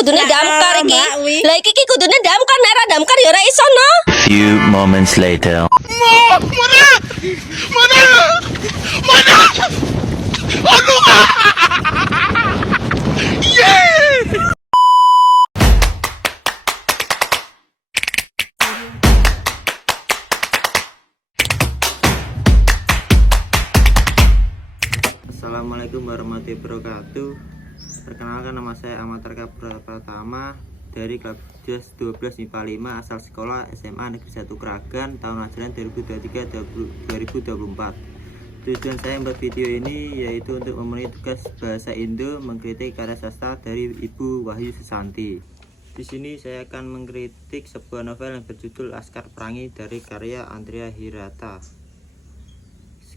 kudune damkar iki. Lah iki kudune damkar, nek ora damkar ya ora iso no. Few moments later. Assalamualaikum warahmatullahi wabarakatuh. Perkenalkan, nama saya Ahmad Raka Pratama dari kelas 12 MIPA 5 asal sekolah SMA Negeri 1 Kragan tahun ajaran 2023-2024. Tujuan saya membuat video ini yaitu untuk memenuhi tugas bahasa Indo mengkritik karya sastra dari Ibu Wahyu Susanti. Di sini saya akan mengkritik sebuah novel yang berjudul Laskar Pelangi dari karya Andrea Hirata.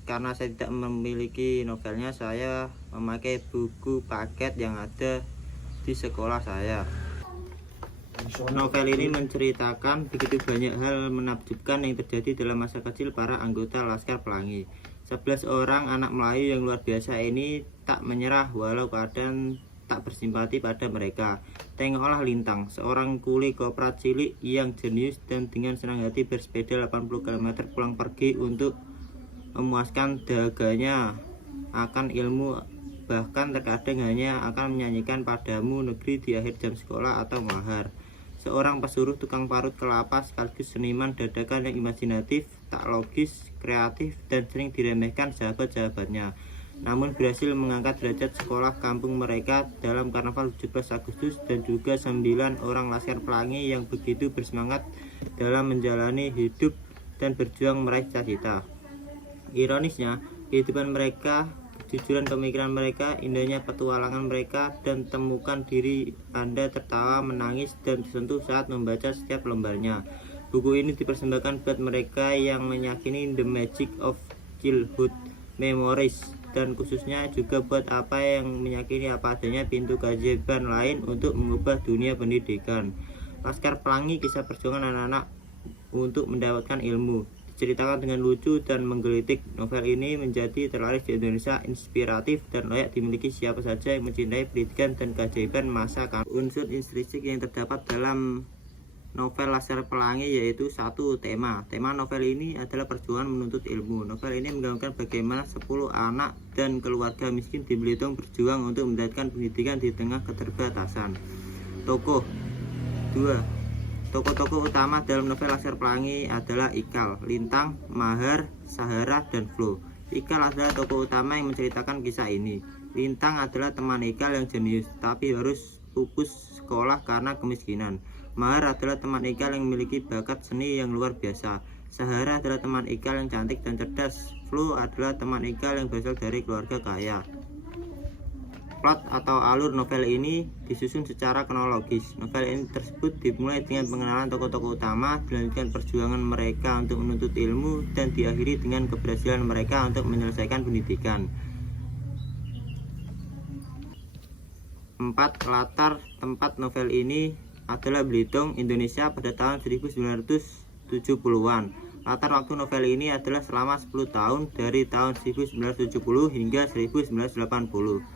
Karena saya tidak memiliki novelnya, saya memakai buku paket yang ada di sekolah saya. Novel ini menceritakan begitu banyak hal menakjubkan yang terjadi dalam masa kecil para anggota Laskar Pelangi. 11 orang anak Melayu yang luar biasa ini tak menyerah walau keadaan tak bersimpati pada mereka. Tengoklah Lintang, seorang kuli koprat cilik yang jenius dan dengan senang hati bersepeda 80 km pulang pergi untuk memuaskan daganya akan ilmu, bahkan terkadang hanya akan menyanyikan padamu negeri di akhir jam sekolah atau mahar. Seorang pesuruh tukang parut kelapa sekaligus seniman dadakan yang imajinatif, tak logis, kreatif, dan sering diremehkan sahabat-sahabatnya, namun berhasil mengangkat derajat sekolah kampung mereka dalam karnaval 17 Agustus dan juga 9 orang Laskar Pelangi yang begitu bersemangat dalam menjalani hidup dan berjuang meraih cita-cita. Ironisnya, kehidupan mereka, kejujuran pemikiran mereka, indahnya petualangan mereka, dan temukan diri Anda tertawa, menangis, dan tersentuh saat membaca setiap lembarnya. Buku ini dipersembahkan buat mereka yang meyakini The Magic of Childhood Memories, dan khususnya juga buat apa yang meyakini apa adanya pintu keajaiban lain untuk mengubah dunia pendidikan. Laskar Pelangi, kisah perjuangan anak-anak untuk mendapatkan ilmu, diceritakan dengan lucu dan menggelitik. Novel ini menjadi terlaris di Indonesia, inspiratif dan layak dimiliki siapa saja yang mencintai pendidikan dan keajaiban masa kini. Unsur intrinsik yang terdapat dalam novel Laskar Pelangi yaitu satu, tema novel ini adalah perjuangan menuntut ilmu. Novel ini menggambarkan bagaimana 10 anak dan keluarga miskin di Belitung berjuang untuk mendapatkan pendidikan di tengah keterbatasan. Tokoh 2. Tokoh-tokoh utama dalam novel Laskar Pelangi adalah Ikal, Lintang, Mahar, Sahara, dan Flo. Ikal adalah tokoh utama yang menceritakan kisah ini. Lintang adalah teman Ikal yang jenius, tapi harus pupus sekolah karena kemiskinan. Mahar adalah teman Ikal yang memiliki bakat seni yang luar biasa. Sahara adalah teman Ikal yang cantik dan cerdas. Flo adalah teman Ikal yang berasal dari keluarga kaya. Plot atau alur novel ini disusun secara kronologis. Novel ini tersebut dimulai dengan pengenalan tokoh-tokoh utama, dilanjutkan perjuangan mereka untuk menuntut ilmu, dan diakhiri dengan keberhasilan mereka untuk menyelesaikan pendidikan. 4. Latar tempat novel ini adalah Belitung, Indonesia pada tahun 1970-an. Latar waktu novel ini adalah selama 10 tahun dari tahun 1970 hingga 1980.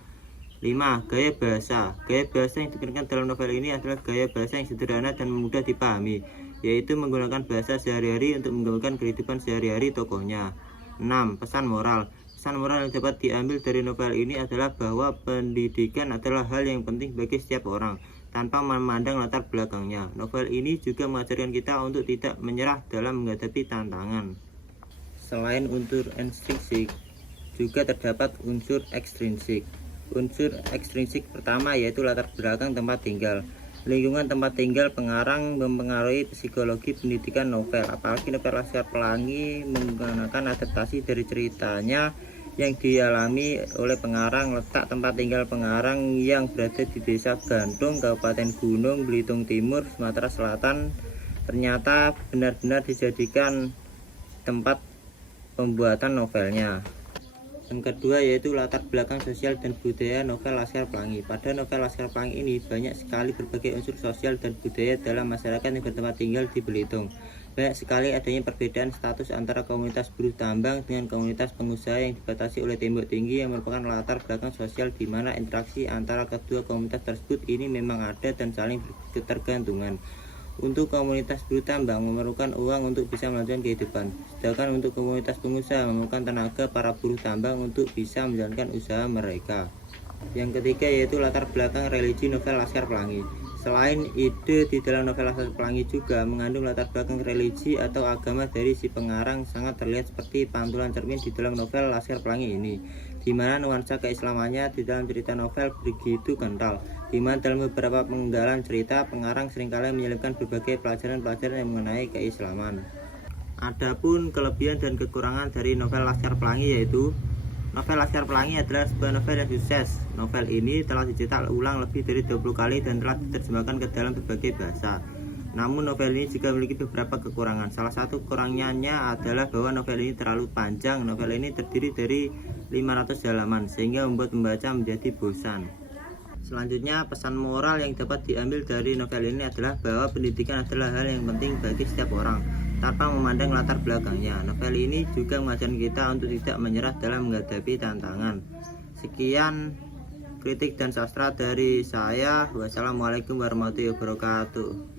5. Gaya bahasa. Gaya bahasa yang digunakan dalam novel ini adalah gaya bahasa yang sederhana dan mudah dipahami, yaitu menggunakan bahasa sehari-hari untuk menggambarkan kehidupan sehari-hari tokohnya. 6. Pesan moral. Pesan moral yang dapat diambil dari novel ini adalah bahwa pendidikan adalah hal yang penting bagi setiap orang, tanpa memandang latar belakangnya. Novel ini juga mengajarkan kita untuk tidak menyerah dalam menghadapi tantangan. Selain unsur intrinsik, juga terdapat unsur ekstrinsik. Unsur ekstrinsik pertama yaitu latar belakang tempat tinggal. Lingkungan tempat tinggal pengarang mempengaruhi psikologi pendidikan novel, apalagi novel Laskar Pelangi menggunakan adaptasi dari ceritanya yang dialami oleh pengarang. Letak tempat tinggal pengarang yang berada di Desa Gantung, Kabupaten Gunung, Belitung Timur, Sumatera Selatan ternyata benar-benar dijadikan tempat pembuatan novelnya. Yang kedua yaitu latar belakang sosial dan budaya novel Laskar Pelangi. Pada novel Laskar Pelangi ini banyak sekali berbagai unsur sosial dan budaya dalam masyarakat yang bertempat tinggal di Belitung. Banyak sekali adanya perbedaan status antara komunitas buruh tambang dengan komunitas pengusaha yang dibatasi oleh tembok tinggi yang merupakan latar belakang sosial di mana interaksi antara kedua komunitas tersebut ini memang ada dan saling berketergantungan. Untuk komunitas buruh tambang memerlukan uang untuk bisa melanjutkan kehidupan, sedangkan untuk komunitas pengusaha memerlukan tenaga para buruh tambang untuk bisa menjalankan usaha mereka. Yang ketiga yaitu latar belakang religi novel Laskar Pelangi. Selain ide di dalam novel Laskar Pelangi juga mengandung latar belakang religi atau agama dari si pengarang sangat terlihat seperti pantulan cermin di dalam novel Laskar Pelangi ini, di mana nuansa keislamannya di dalam cerita novel begitu kental, di mana dalam beberapa penggalan cerita pengarang seringkali menyelipkan berbagai pelajaran-pelajaran yang mengenai keislaman. Adapun kelebihan dan kekurangan dari novel Laskar Pelangi yaitu novel Laskar Pelangi adalah sebuah novel yang sukses. Novel ini telah dicetak ulang lebih dari 20 kali dan telah diterjemahkan ke dalam berbagai bahasa. Namun novel ini juga memiliki beberapa kekurangan. Salah satu kekurangannya adalah bahwa novel ini terlalu panjang. Novel ini terdiri dari 500 halaman sehingga membuat pembaca menjadi bosan. Selanjutnya, pesan moral yang dapat diambil dari novel ini adalah bahwa pendidikan adalah hal yang penting bagi setiap orang, tanpa memandang latar belakangnya. Novel ini juga mengajarkan kita untuk tidak menyerah dalam menghadapi tantangan. Sekian kritik dan sastra dari saya. Wassalamualaikum warahmatullahi wabarakatuh.